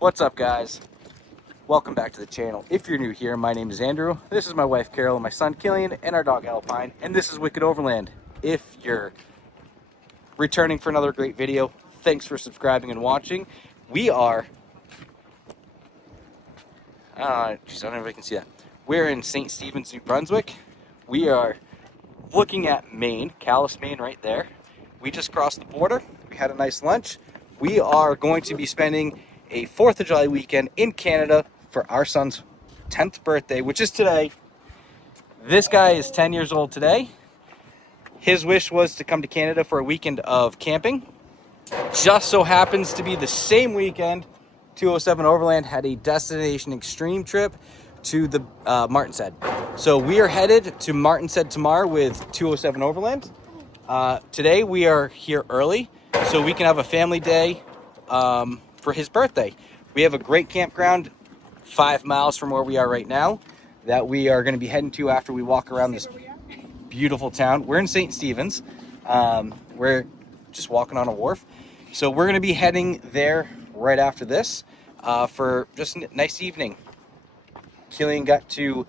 What's up, guys? Welcome back to the channel. If you're new here, my name is Andrew. This is my wife Carol and my son Killian and our dog Alpine, and this is Wicked Overland. If you're returning for another great video, thanks for subscribing and watching. We are geez, I don't know if I can see that. We're in St. Stephen's, New Brunswick. We are looking at Maine, Calais, Maine, right there. We just crossed the border. We had a nice lunch. We are going to be spending a 4th of July weekend in Canada for our son's 10th birthday, which is today. This guy is 10 years old today. His wish was to come to Canada for a weekend of camping. Just so happens to be the same weekend 207 Overland had a destination extreme trip to the Martinstead. So we are headed to Martinstead tomorrow with 207 Overland. Today we are here early so we can have a family day for his birthday. We have a great campground 5 miles from where we are right now that we are going to be heading to after we walk around this beautiful town. We're in St. Stephen's. We're just walking on a wharf. So we're going to be heading there right after this for just a nice evening. Killian got to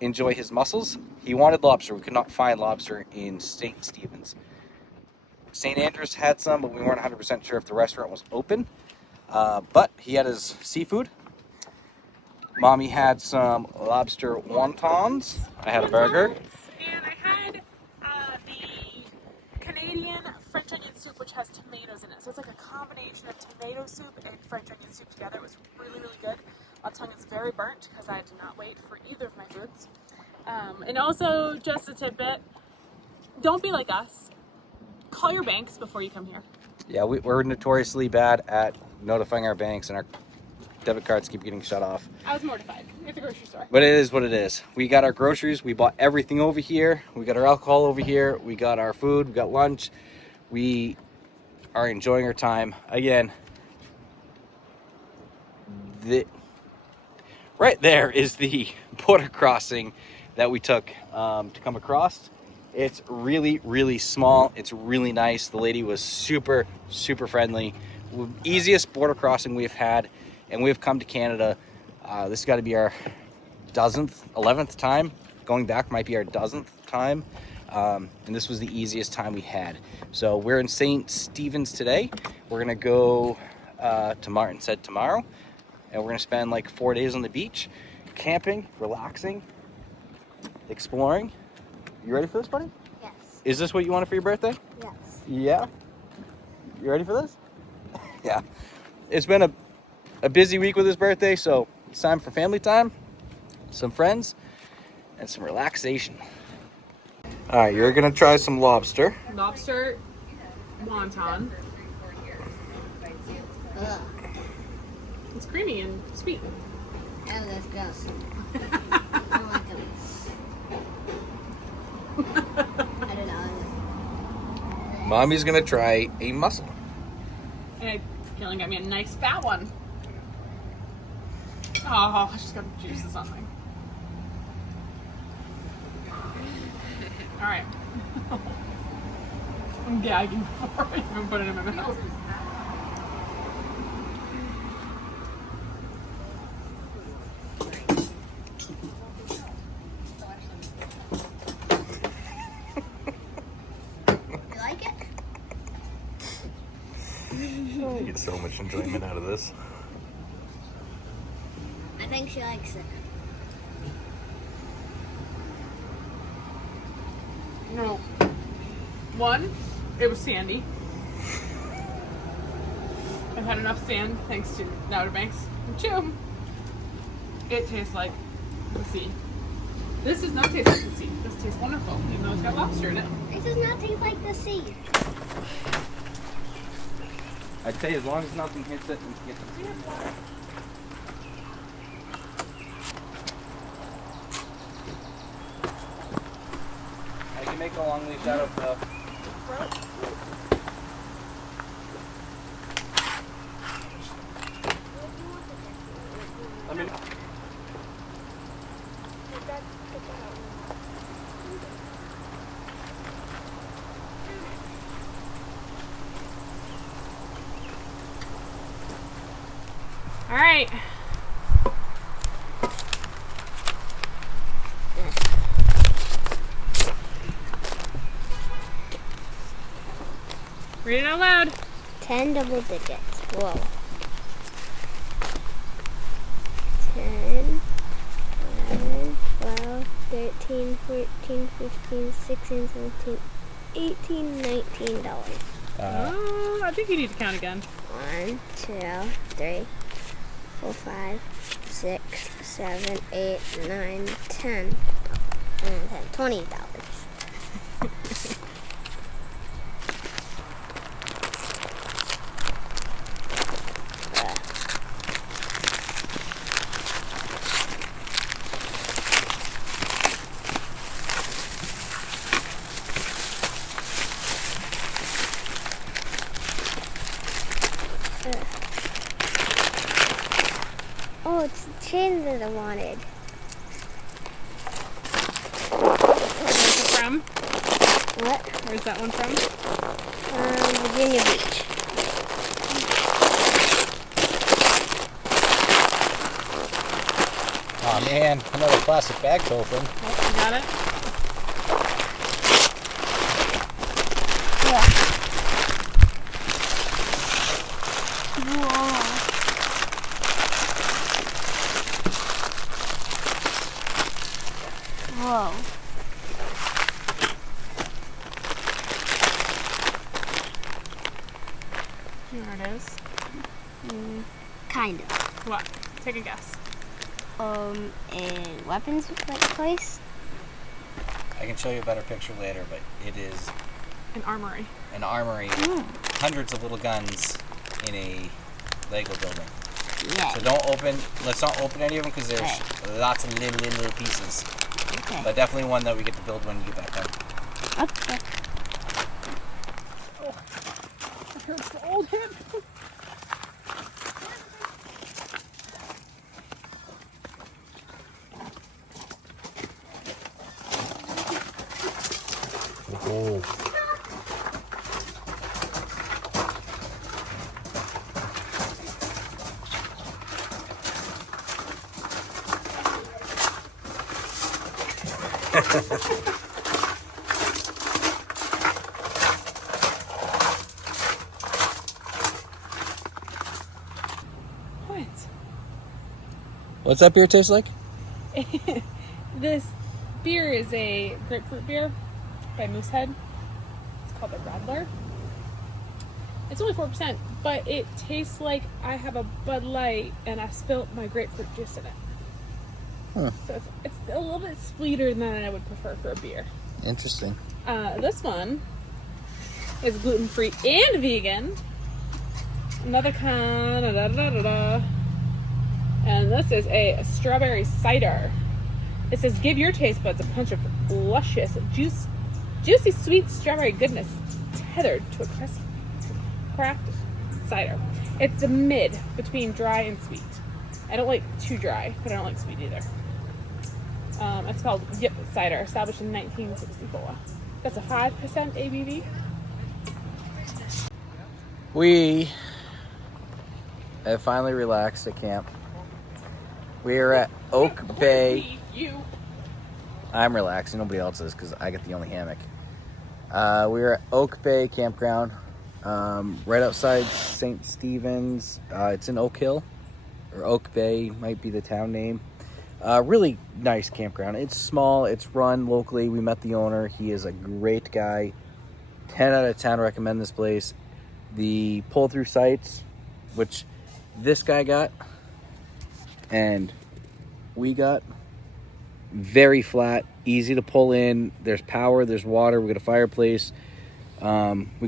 enjoy his mussels. He wanted lobster. We could not find lobster in St. Stephen's. St. Andrews had some, but we weren't 100% sure if the restaurant was open. But he had his seafood. Mommy had some lobster wontons. I had a burger. And I had the Canadian French onion soup, which has tomatoes in it. So it's like a combination of tomato soup and French onion soup together. It was really, really good. My tongue is very burnt because I did not wait for either of my foods. And also, just a tidbit, don't be like us. Call your banks before you come here. Yeah, we're notoriously bad at notifying our banks, and our debit cards keep getting shut off. I was mortified at the grocery store. But it is what it is. We got our groceries. We bought everything over here. We got our alcohol over here. We got our food. We got lunch. We are enjoying our time. Again, right there is the border crossing that we took to come across. It's really, really small. It's really nice. The lady was super, super friendly. Easiest border crossing we've had, and we've come to Canada. This has got to be our 11th time. Going back might be our 10th time. And this was the easiest time we had. So we're in St. Stephen's today. We're going to go to Martinstead tomorrow. And we're going to spend like 4 days on the beach, camping, relaxing, exploring. You ready for this, buddy? Yes. Is this what you wanted for your birthday? Yes. Yeah? You ready for this? Yeah. It's been a busy week with his birthday, so it's time for family time, some friends, and some relaxation. All right, you're going to try some lobster. Lobster wonton. Ugh. It's creamy and sweet. Oh, that's gross. I don't like them. I don't know. Mommy's going to try a mussel. And Killian got me a nice fat one. Oh, she's got the juices on me. All right. I'm gagging before I even put it in my mouth. You like it? You get so much enjoyment out of this. I think she likes it. No. One, it was sandy. I've had enough sand thanks to the Outer Banks. And two, it tastes like the sea. This does not taste like the sea. This tastes wonderful, even though it's got lobster in it. It does not taste like the sea. I'd say as long as nothing hits it and gets it. I can make a long leash out of the Let me. All right. right. Read it out loud. 10 double digits. Whoa. 10, 11, 12, 13, 14, 15, 16, 17, 18, $19. Oh, I think you need to count again. 1, 2, 3, 4, 5, 6, 7, 8, 9, 10. And $20. Oh, it's the chain that I wanted. Where's it from? What? Where's that one from? Virginia Beach. Oh man, another plastic bag to open. Oh, you got it? Yeah. Whoa. Here it is. Kind of. What? Take a guess. A weapons place? I can show you a better picture later, but it is An armory. an armory, hundreds of little guns in a Lego building. Yeah. So let's not open any of them because there's lots of little pieces. Okay. But definitely one that we get to build when you get back home. Okay. It hurts the old hip. Oh. What? What's that beer taste like? This beer is a grapefruit beer by Moosehead. It's called the Radler. It's only 4%, but it tastes like I have a Bud Light and I spilt my grapefruit juice in it. Huh. So it's a little bit sweeter than I would prefer for a beer. Interesting. This one is gluten-free and vegan. Another kind of and this is a strawberry cider. It says, give your taste buds a punch of luscious, juicy, sweet strawberry goodness tethered to a crisp craft cider. It's the mid between dry and sweet. I don't like too dry, but I don't like sweet either. It's called Yip Cider, established in 1964. That's a 5% ABV. We have finally relaxed at camp. We are at Oak Bay. You. I'm relaxing. Nobody else is because I get the only hammock. We are at Oak Bay Campground, right outside St. Stephen's. It's in Oak Hill, or Oak Bay might be the town name. Really nice campground. It's small. It's run locally. We met the owner. He is a great guy. 10 out of 10 recommend this place. The pull-through sites, which this guy got, and we got, very flat, easy to pull in. There's power, there's water, we got a fireplace. We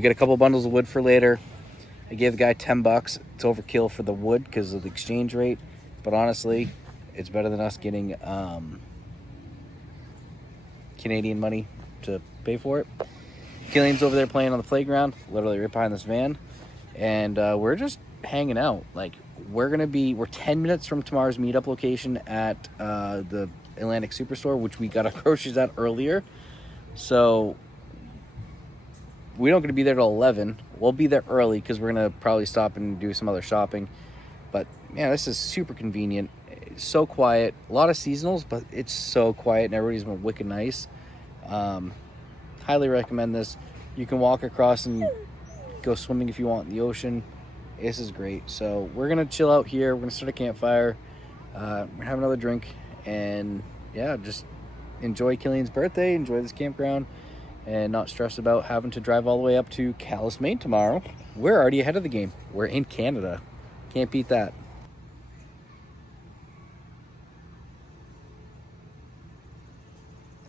got a couple bundles of wood for later. I gave the guy $10. It's overkill for the wood because of the exchange rate, but honestly, it's better than us getting Canadian money to pay for it. Killian's over there playing on the playground, literally right behind this van, and we're just hanging out. Like, we're 10 minutes from tomorrow's meetup location at the Atlantic Superstore, which we got our groceries at earlier. So we don't going to be there till 11. We'll be there early because we're going to probably stop and do some other shopping. But man, this is super convenient. It's so quiet. A lot of seasonals, but it's so quiet and everybody's been wicked nice. Highly recommend this. You can walk across and go swimming if you want in the ocean. This is great. So we're gonna chill out here. We're gonna start a campfire. We're gonna have another drink, and yeah, just enjoy Killian's birthday. Enjoy this campground, and not stress about having to drive all the way up to Calais, Maine tomorrow. We're already ahead of the game. We're in Canada. Can't beat that.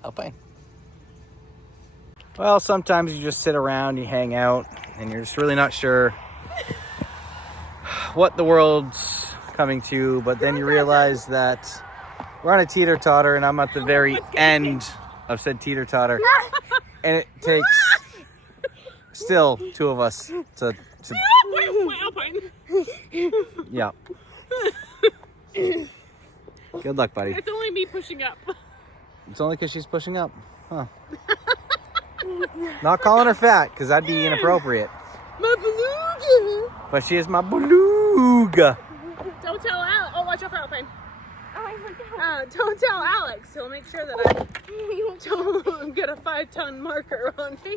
Alpine. Well, sometimes you just sit around, you hang out, and you're just really not sure what the world's coming to, but then you realize that we're on a teeter-totter, and I'm at the very end of said teeter-totter, and it takes still two of us to yeah. Good luck, buddy. It's only me pushing up. It's only because she's pushing up. Huh. Not calling her fat, because that'd be inappropriate. My beluga. But she is my beluga. Don't tell Alex. Oh, watch out for Alpine. Don't tell Alex. He'll make sure that I don't get a 5-ton marker on me.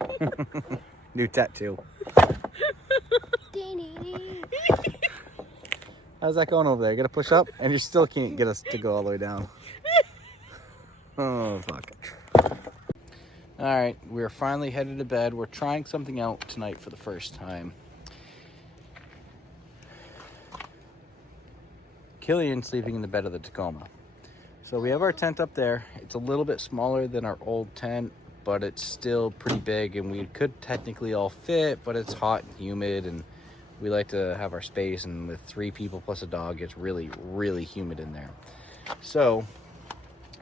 New tattoo. How's that going over there? You gotta push up, and you still can't get us to go all the way down. Oh, fuck. All right, we're finally headed to bed. We're trying something out tonight for the first time. Killian sleeping in the bed of the Tacoma. So we have our tent up there. It's a little bit smaller than our old tent, but it's still pretty big, and we could technically all fit, but it's hot and humid, and we like to have our space, and with 3 people plus a dog, it's really, really humid in there. So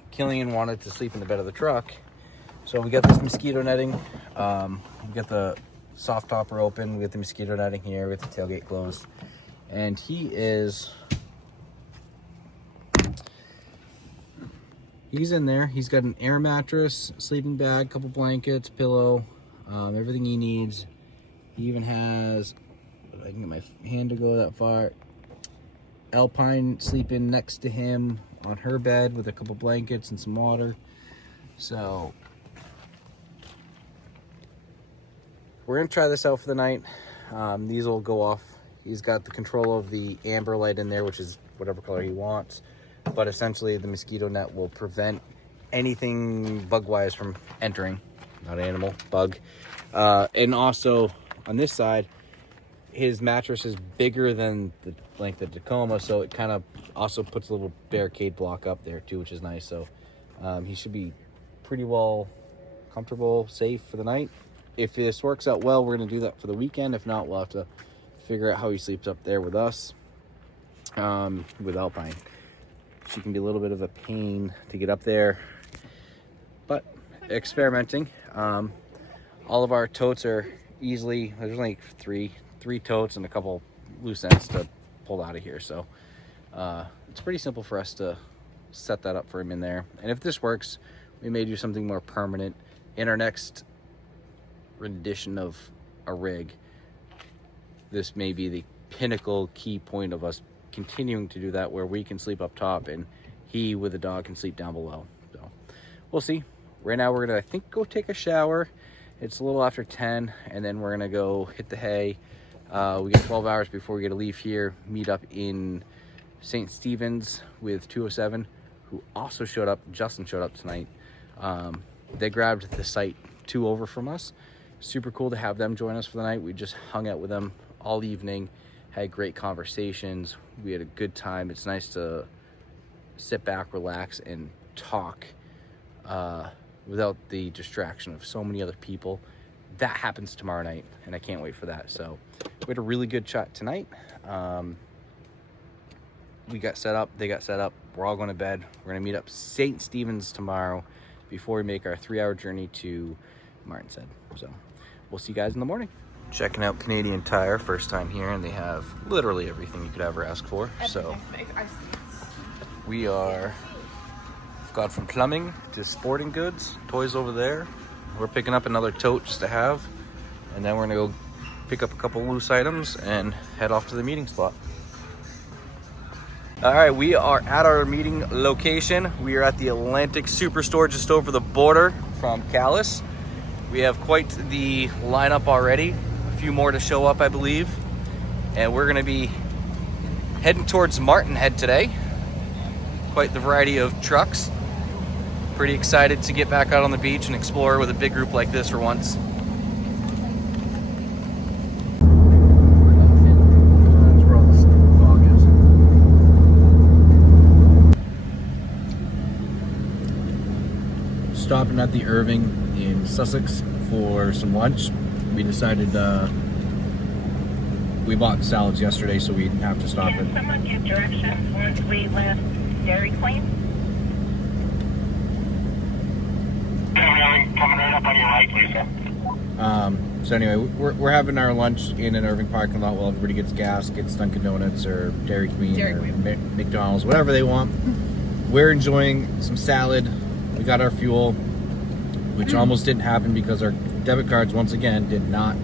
Killian wanted to sleep in the bed of the truck. So we got this mosquito netting. We got the soft topper open. We got the mosquito netting here. We got the tailgate closed. And he's in there. He's got an air mattress, sleeping bag, couple blankets, pillow, everything he needs. He even has, if I can get my hand to go that far, Alpine sleeping next to him on her bed with a couple blankets and some water. So we're gonna try this out for the night. These will go off. He's got the control of the amber light in there, which is whatever color he wants. But essentially the mosquito net will prevent anything bug-wise from entering. Not animal, bug. And also on this side, his mattress is bigger than the length of Tacoma, so it kind of also puts a little barricade block up there too, which is nice. So he should be pretty well comfortable, safe for the night. If this works out well, we're going to do that for the weekend. If not, we'll have to figure out how he sleeps up there with us, with Alpine. She can be a little bit of a pain to get up there, but experimenting. All of our totes are easily, there's only three totes and a couple loose ends to pull out of here. So it's pretty simple for us to set that up for him in there. And if this works, we may do something more permanent in our next rendition of a rig. This may be the pinnacle key point of us continuing to do that, where we can sleep up top and he with the dog can sleep down below. So we'll see. Right now we're gonna, I think, go take a shower. It's a little after 10, and then we're gonna go hit the hay. We get 12 hours before we get to leave here, meet up in St. Stephen's with 207, who also showed up. Justin showed up tonight. They grabbed the site 2 over from us. Super cool to have them join us for the night. We just hung out with them all evening, had great conversations. We had a good time. It's nice to sit back, relax, and talk without the distraction of so many other people. That happens tomorrow night, and I can't wait for that. So we had a really good chat tonight. We got set up, they got set up, we're all going to bed. We're going to meet up St. Stephen's tomorrow before we make our 3-hour journey to Martinshead. So we'll see you guys in the morning. Checking out Canadian Tire, first time here, and they have literally everything you could ever ask for. So we are, got from plumbing to sporting goods, toys over there. We're picking up another tote just to have, and then we're gonna go pick up a couple loose items and head off to the meeting spot. All right, we are at our meeting location. We are at the Atlantic Superstore just over the border from Calais. We have quite the lineup already. A few more to show up, I believe. And we're gonna be heading towards Martinhead today. Quite the variety of trucks. Pretty excited to get back out on the beach and explore with a big group like this for once. Stopping at the Irving in Sussex for some lunch. We decided we bought salads yesterday, so we didn't have to stop it. Someone give directions once we left Dairy Queen? Coming right up on your right, Lisa. So anyway, we're having our lunch in an Irving parking lot while everybody gets gas, gets Dunkin' Donuts or Dairy Queen or McDonald's, whatever they want. We're enjoying some salad. We got our fuel, which almost didn't happen because our debit cards once again did not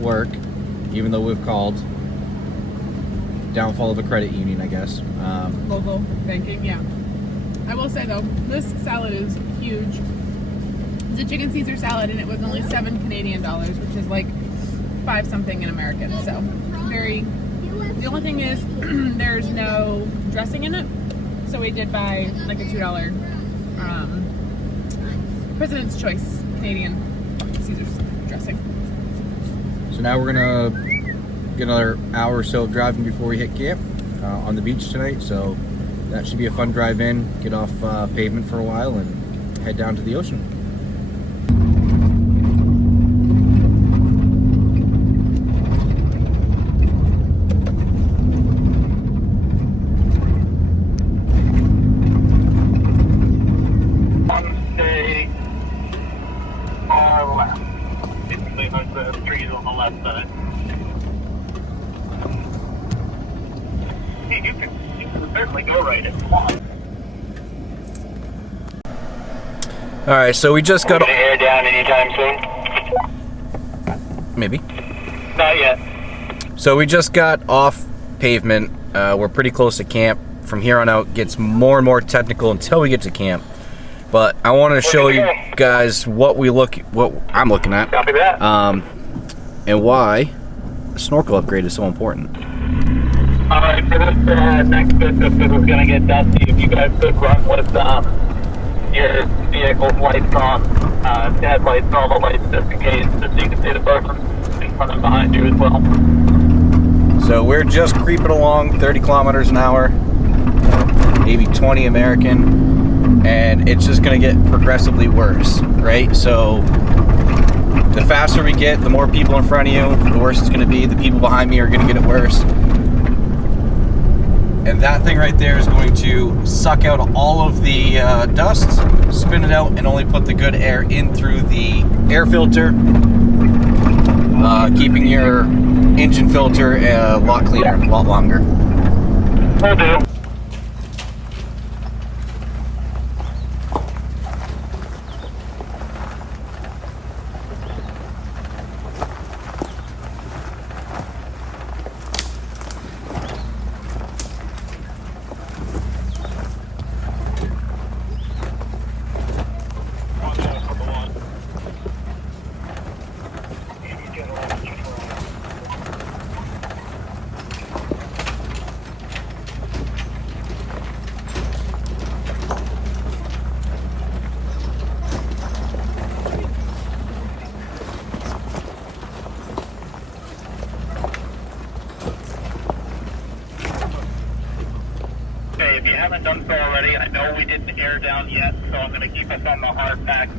work, even though we've called. Downfall of a credit union, I guess. Local banking, yeah. I will say though, this salad is huge. It's a chicken Caesar salad, and it was only $7 Canadian, which is like 5 something in American. So very. The only thing is, there's no dressing in it. So we did buy like a $2 President's Choice Canadian Caesar's dressing. So now we're gonna get another hour or so of driving before we hit camp on the beach tonight. So that should be a fun drive in, get off pavement for a while, and head down to the ocean. All right, so we just got. Air down anytime soon? Maybe. Not yet. So we just got off pavement. We're pretty close to camp. From here on out, it gets more and more technical until we get to camp. But I want to show you guys what I'm looking at. Copy that. And why the snorkel upgrade is so important. Alright, for this next bit, this is going to get dusty. If you guys could run with your vehicle's lights on, headlights, all the lights, just in case, just so you can see the person in front and behind you as well. So we're just creeping along 30 kilometers an hour, maybe 20 American, and it's just going to get progressively worse, right? So the faster we get, the more people in front of you, the worse it's going to be. The people behind me are going to get it worse. And that thing right there is going to suck out all of the dust, spin it out, and only put the good air in through the air filter, keeping your engine filter a lot cleaner, a lot longer. Will do. If you haven't done so already, I know we didn't air down yet, so I'm going to keep us on the hard pack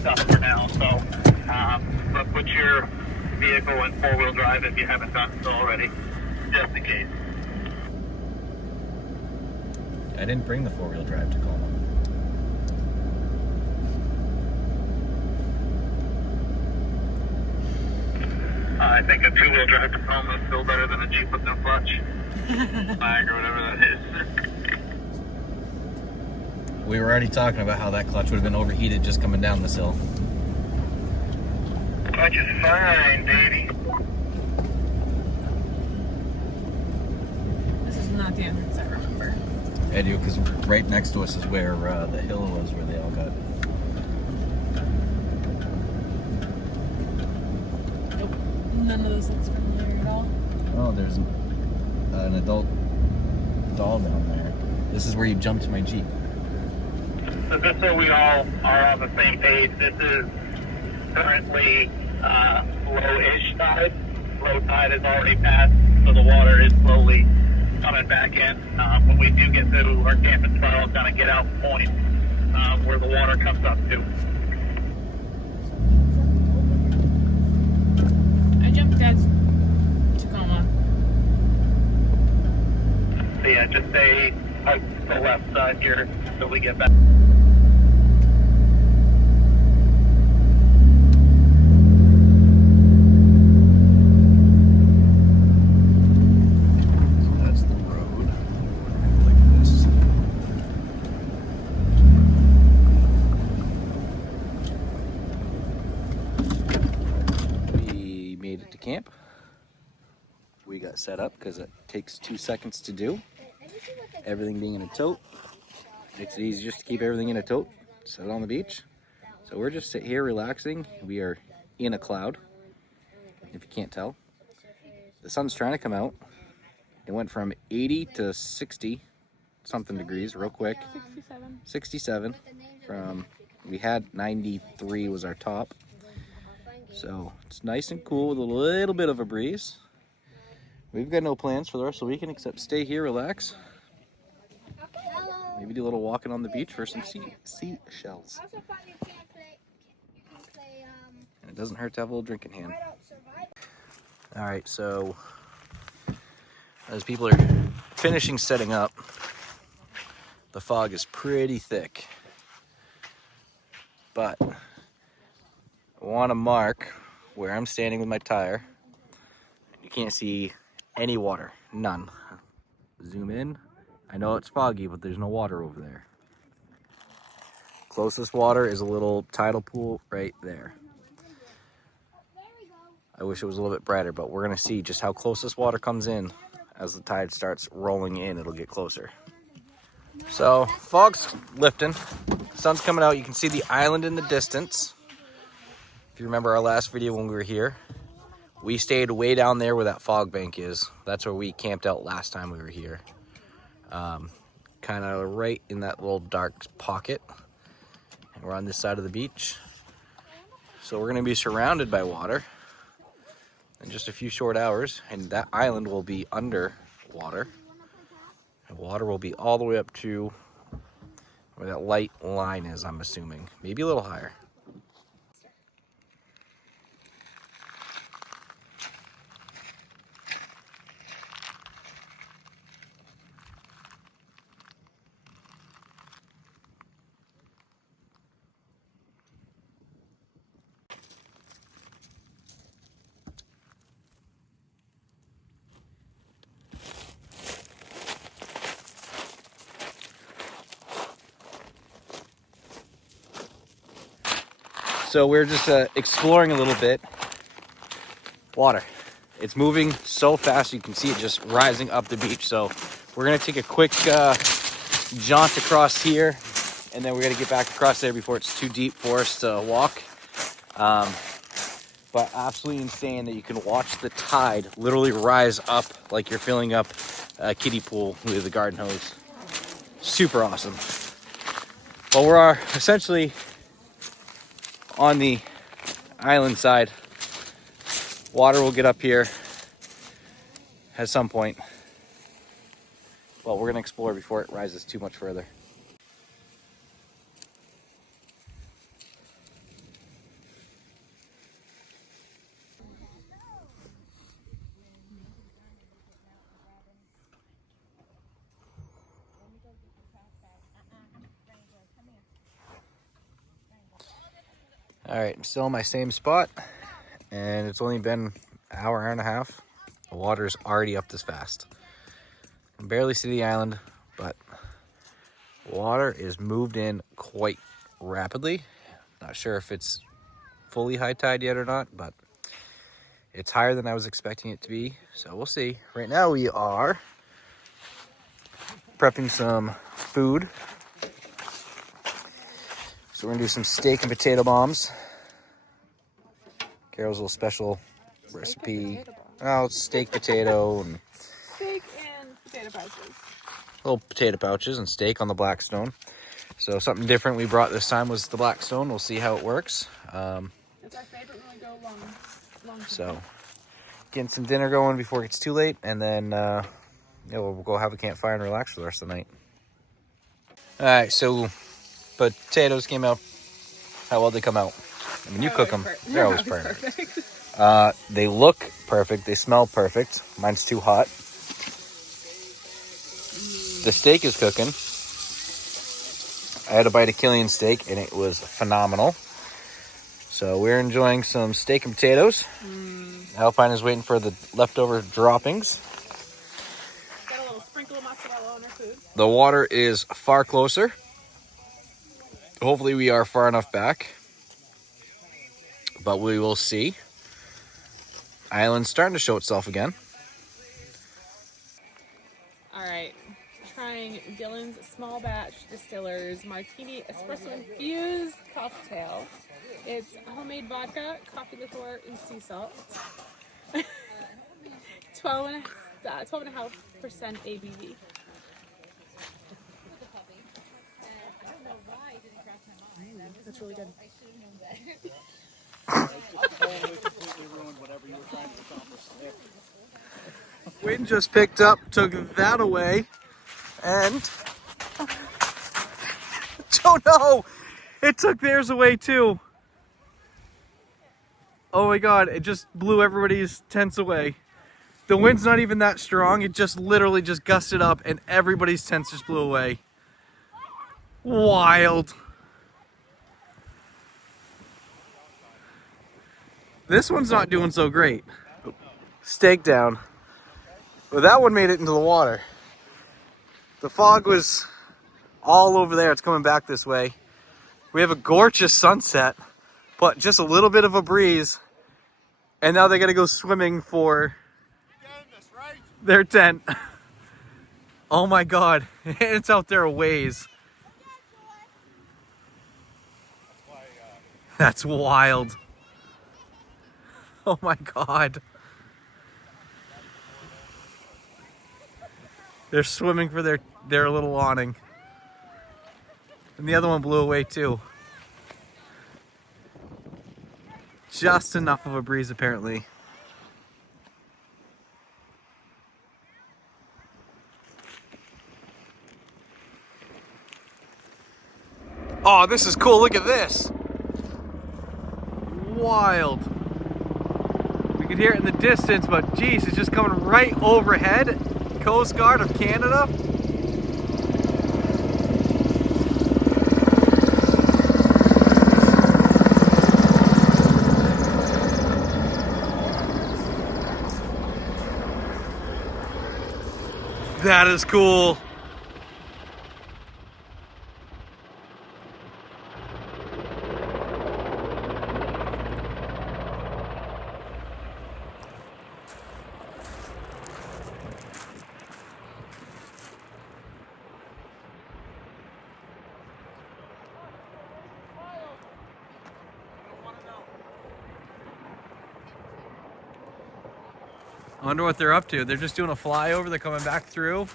stuff for now. So, but put your vehicle in 4-wheel drive if you haven't done so already, just in case. I didn't bring the 4-wheel drive to Tacoma. I think a 2-wheel drive Tacoma is still better than a Jeep with no clutch. Flag or whatever that is. We were already talking about how that clutch would have been overheated just coming down this hill. Clutch is fine, baby. This is not the entrance video because right next to us is where the hill was where they all got. Nope. None of this looks familiar at all. Oh, there's an adult doll down there. This is where you jumped my Jeep. So just so we all are on the same page, this is currently low-ish tide. Low tide has already passed, so the water is slowly coming back in. When we do get to our camping funnel, it's going to get out point where the water comes up to. I jumped Dad's Tacoma. So yeah, just stay out to the left side here until we get back. Camp. We got set up because it takes 2 seconds to do. Everything being in a tote makes it easy just to keep everything in a tote, set it on the beach. So we're just sitting here relaxing. We are in a cloud, if you can't tell. The sun's trying to come out. It went from 80 to 60 something degrees real quick. 67 from, we had 93 was our top. So it's nice and cool with a little bit of a breeze. We've got no plans for the rest of the weekend except stay here, relax. Maybe do a little walking on the beach for some seashells. And it doesn't hurt to have a little drink in hand. All right, so as people are finishing setting up, the fog is pretty thick. But I want to mark where I'm standing with my tire. You can't see any water, none. Zoom in. I know it's foggy, but there's no water over there. Closest water is a little tidal pool right there. I wish it was a little bit brighter, but we're gonna see just how close this water comes in. As the tide starts rolling in, it'll get closer. So, fog's lifting. Sun's coming out. You can see the island in the distance. If you remember our last video when we were here, we stayed way down there where that fog bank is. That's where we camped out last time we were here. Kind of right in that little dark pocket. And we're on this side of the beach. So we're gonna be surrounded by water in just a few short hours, and that island will be under water. And water will be all the way up to where that light line is, I'm assuming. Maybe a little higher. So we're just exploring a little bit. Water. It's moving so fast you can see it just rising up the beach. So we're gonna take a quick jaunt across here, and then we're gonna get back across there before it's too deep for us to walk. But absolutely insane that you can watch the tide literally rise up like you're filling up a kiddie pool with a garden hose. Super awesome. But we're essentially on the island side. Water will get up here at some point. Well, we're gonna explore before it rises too much further. All right, I'm still in my same spot, and it's only been an hour and a half. The water's already up this fast. I can barely see the island, but water is moved in quite rapidly. Not sure if it's fully high tide yet or not, but it's higher than I was expecting it to be, so we'll see. Right now we are prepping some food. So we're gonna do some steak and potato bombs. Carol's little special recipe. Oh, steak, potato, and Steak and potato pouches. little potato pouches and steak on the Blackstone. So something different we brought this time was the Blackstone. We'll see how it works. It's our favorite when we go long. So getting some dinner going before it gets too late, and then we'll go have a campfire and relax for the rest of the night. All right, so potatoes came out. How well they come out? I mean, you cook them; they're always perfect. They look perfect. They smell perfect. Mine's too hot. The steak is cooking. I had a bite of Killian steak, and it was phenomenal. So we're enjoying some steak and potatoes. Alpine is waiting for the leftover droppings. Got a little sprinkle of mozzarella on our food. The water is far closer. Hopefully we are far enough back. But we will see. Island's starting to show itself again. All right. Trying Gillen's Small Batch Distillers Martini Espresso Infused Cocktail. It's homemade vodka, coffee liqueur, and sea salt. 12.5% ABV. That's really good. Wind just picked up, took that away, and oh no, it took theirs away too. Oh my god, it just blew everybody's tents away. The wind's not even that strong, it just literally just gusted up and everybody's tents just blew away. Wild. This one's not doing so great. Stake down. But that one made it into the water. The fog was all over there. It's coming back this way. We have a gorgeous sunset, but just a little bit of a breeze. And now they got to go swimming for their tent. Oh my god. It's out there a ways. That's wild. Oh my god. They're swimming for their little awning. And the other one blew away too. Just enough of a breeze apparently. Oh, this is cool. Look at this. Wild. We can hear it in the distance, but geez, it's just coming right overhead. Coast Guard of Canada. That is cool. I wonder what they're up to. They're just doing a flyover. They're coming back through.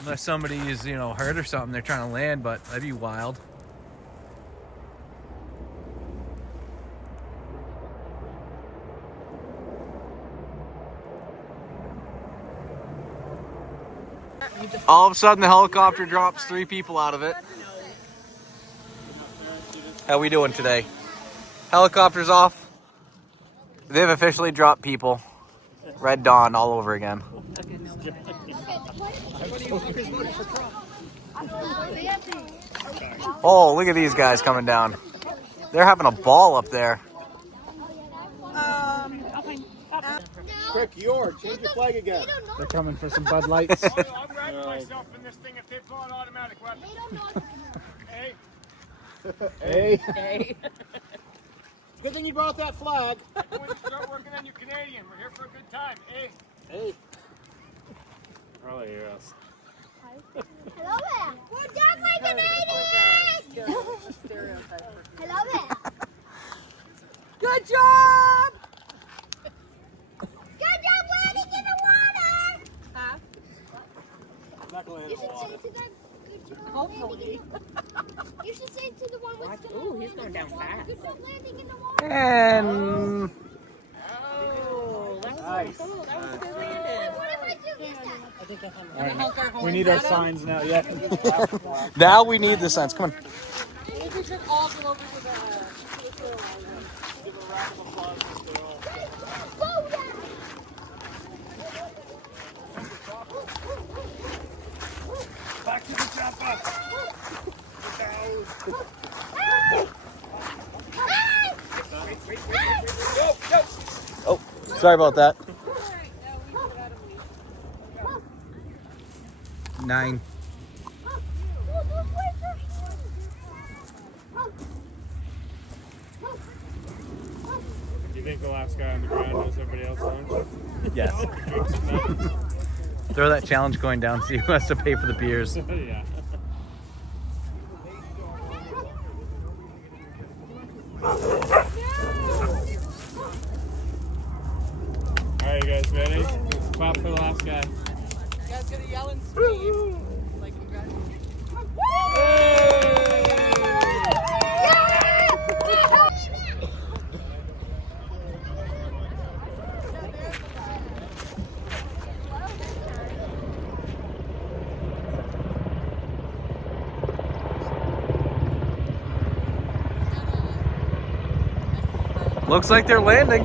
Unless somebody is, hurt or something. They're trying to land, but that'd be wild. All of a sudden, the helicopter drops 3 people out of it. How we doing today? Helicopter's off. They've officially dropped people. Red Dawn all over again. Oh, look at these guys coming down. They're having a ball up there. Quick, change your flag again. They're coming for some Bud Lights. I'm riding myself in this thing if they pull an automatic weapon. Hey. Hey. Hey. Good thing you brought that flag. When you start working on your Canadian, we're here for a good time. Hey. Hey. Oh, yes. Hello there. You should say to that good job. Hopefully. You should say to the one with the Ooh, he's going down fast. good job landing in the water. And Oh, that was really cool. That was a good landing. What if I do this time? We need our signs now. Yeah. now we need the signs. Come on. Maybe we should all go over to the trail line. Whoa, yeah. Back to the chopper. Oh, sorry about that. 9. Do you think the last guy on the ground knows everybody else on? Yes. Throw that challenge coin down. See who has to pay for the beers. Yeah. Alright, you guys ready? Clap for the last guy. You guys gonna yell and scream. Like, congratulations. Looks like they're landing.